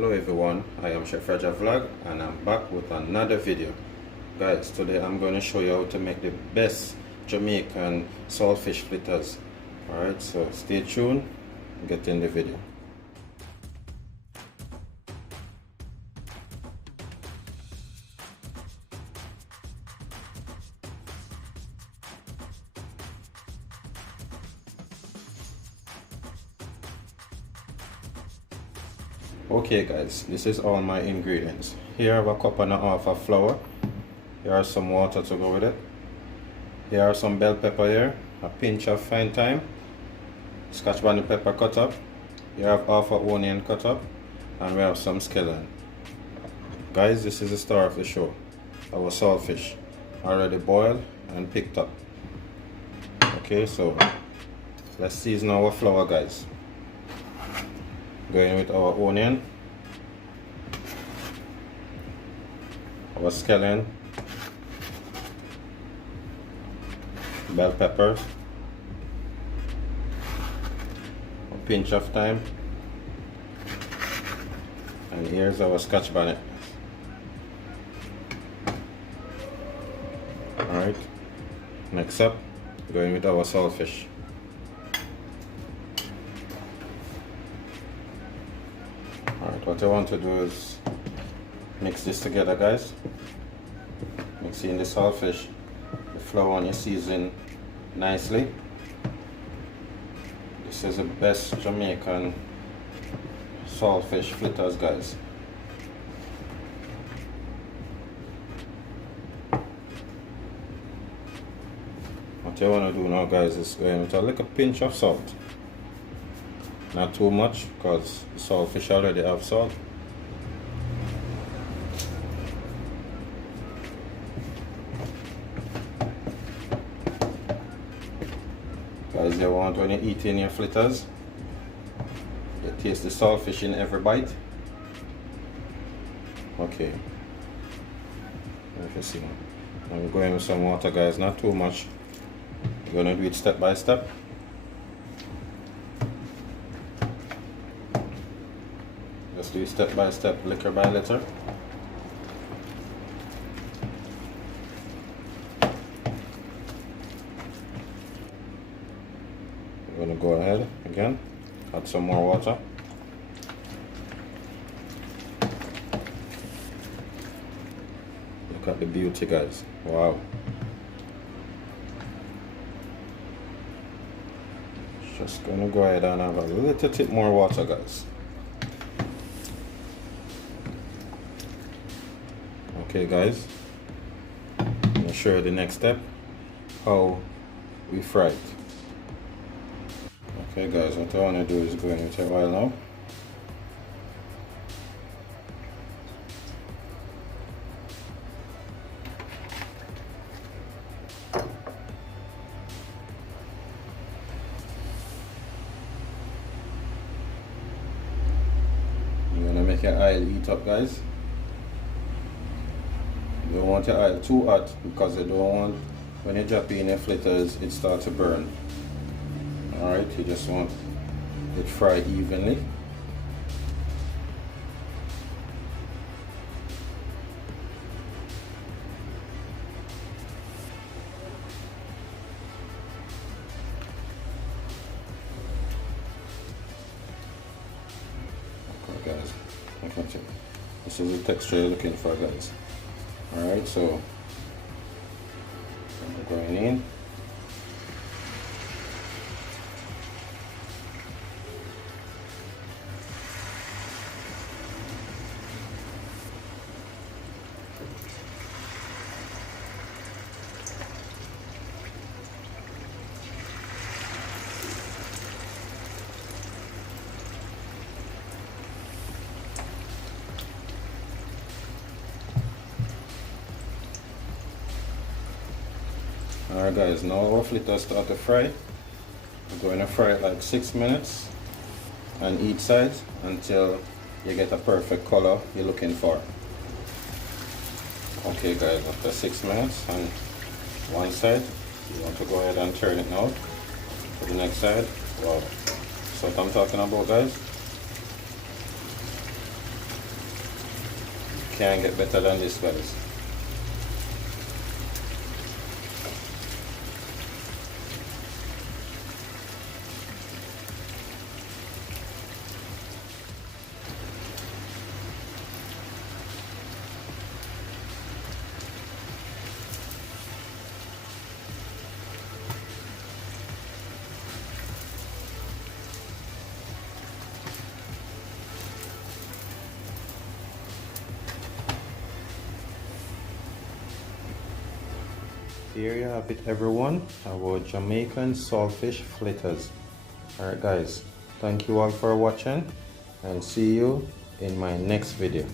Hello everyone, I am ChefRogervlog and I'm back with another video. Guys, today I'm going to show you how to make the best Jamaican saltfish fritters. Alright, so stay tuned and get in the video. Okay guys, this is all my ingredients. Here I have a cup and a half of flour. Here are some water to go with it. Here are some bell pepper here, a pinch of fine thyme, scotch bonnet pepper cut up. Here I have half an onion cut up, and we have some scallion. Guys, this is the star of the show. Our saltfish, already boiled and picked up. Okay, so let's season our flour, guys. Going with our onion, our scallion, bell pepper, a pinch of thyme, and here's our scotch bonnet. Alright, next up, going with our saltfish. Alright, what I want to do is mix this together, guys. Mixing the saltfish, the flour and the season nicely. This is the best Jamaican saltfish fritters, guys. What I want to do now, guys, is going with a little pinch of salt. Not too much, because the saltfish already have salt. Guys, you want, when you eat in your fritters, you taste the saltfish in every bite. Okay. If you see, I'm going with some water, guys, not too much. We're going to do it step by step. Just do it step by step, liquor by liquor. We're going to go ahead again, add some more water. Look at the beauty, guys. Wow. Just going to go ahead and have a little bit more water, guys. Okay guys, I'm going to show you the next step, how we fry it. Okay guys, what I want to do is go in with the oil now. You're going to make your oil heat up, guys. You don't want your oil too hot, because you don't want, when you drop it in your fritters, it starts to burn. Alright, you just want it fried evenly. Okay guys, this is the texture you're looking for, guys. Alright, so I'm going in. Alright guys, now our fritters start to fry. We're going to fry it like 6 minutes on each side until you get a perfect color you're looking for. Okay guys, after 6 minutes on one side, you want to go ahead and turn it now to the next side. Wow, that's what I'm talking about, guys. can't get better than this, guys. Here you have it, everyone, our Jamaican saltfish fritters. Alright guys, thank you all for watching and see you in my next video.